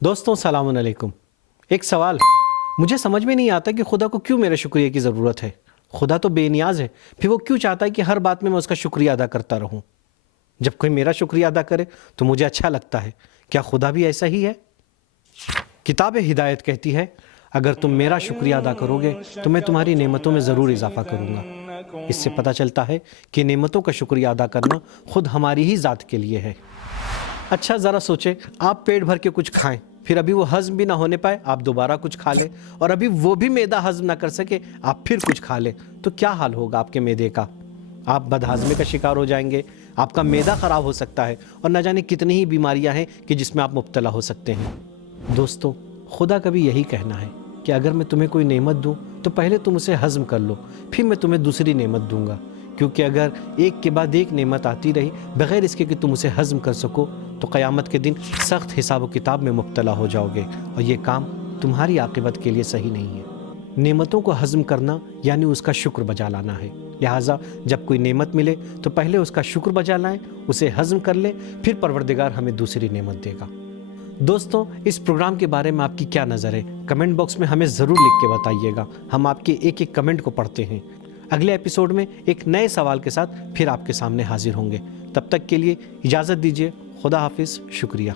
دوستوں السلام علیکم۔ ایک سوال، مجھے سمجھ میں نہیں آتا کہ خدا کو کیوں میرے شکریہ کی ضرورت ہے۔ خدا تو بے نیاز ہے، پھر وہ کیوں چاہتا ہے کہ ہر بات میں اس کا شکریہ ادا کرتا رہوں؟ جب کوئی میرا شکریہ ادا کرے تو مجھے اچھا لگتا ہے۔ کیا خدا بھی ایسا ہی ہے؟ کتاب ہدایت کہتی ہے، اگر تم میرا شکریہ ادا کرو گے تو میں تمہاری نعمتوں میں ضرور اضافہ کروں گا۔ اس سے پتہ چلتا ہے کہ نعمتوں کا شکریہ ادا کرنا خود ہماری ہی ذات کے لیے ہے۔ اچھا ذرا سوچیں، آپ پیٹ بھر کے کچھ کھائیں، پھر ابھی وہ ہضم بھی نہ ہونے پائے، آپ دوبارہ کچھ کھا لیں، اور ابھی وہ بھی معدہ ہضم نہ کر سکے، آپ پھر کچھ کھا لیں، تو کیا حال ہوگا آپ کے معدے کا؟ آپ بدہضمی کا شکار ہو جائیں گے، آپ کا معدہ خراب ہو سکتا ہے، اور نہ جانے کتنی ہی بیماریاں ہیں کہ جس میں آپ مبتلا ہو سکتے ہیں۔ دوستو، خدا کا بھی یہی کہنا ہے کہ اگر میں تمہیں کوئی نعمت دوں تو پہلے تم اسے ہضم کر لو، پھر میں تمہیں دوسری نعمت دوں گا، کیونکہ اگر ایک کے بعد ایک نعمت آتی رہی بغیر اس کے کہ تم اسے ہضم کر سکو تو قیامت کے دن سخت حساب و کتاب میں مبتلا ہو جاؤ گے، اور یہ کام تمہاری عاقبت کے لیے صحیح نہیں ہے۔ نعمتوں کو ہضم کرنا یعنی اس کا شکر بجا لانا ہے، لہٰذا جب کوئی نعمت ملے تو پہلے اس کا شکر بجا لائیں، اسے ہضم کر لیں، پھر پروردگار ہمیں دوسری نعمت دے گا۔ دوستوں، اس پروگرام کے بارے میں آپ کی کیا نظر ہے؟ کمنٹ باکس میں ہمیں ضرور لکھ کے بتائیے گا، ہم آپ کے ایک ایک کمنٹ کو پڑھتے ہیں۔ اگلے ایپیسوڈ میں ایک نئے سوال کے ساتھ پھر آپ کے سامنے حاضر ہوں گے۔ تب تک کے لیے اجازت دیجیے، خدا حافظ، شکریہ۔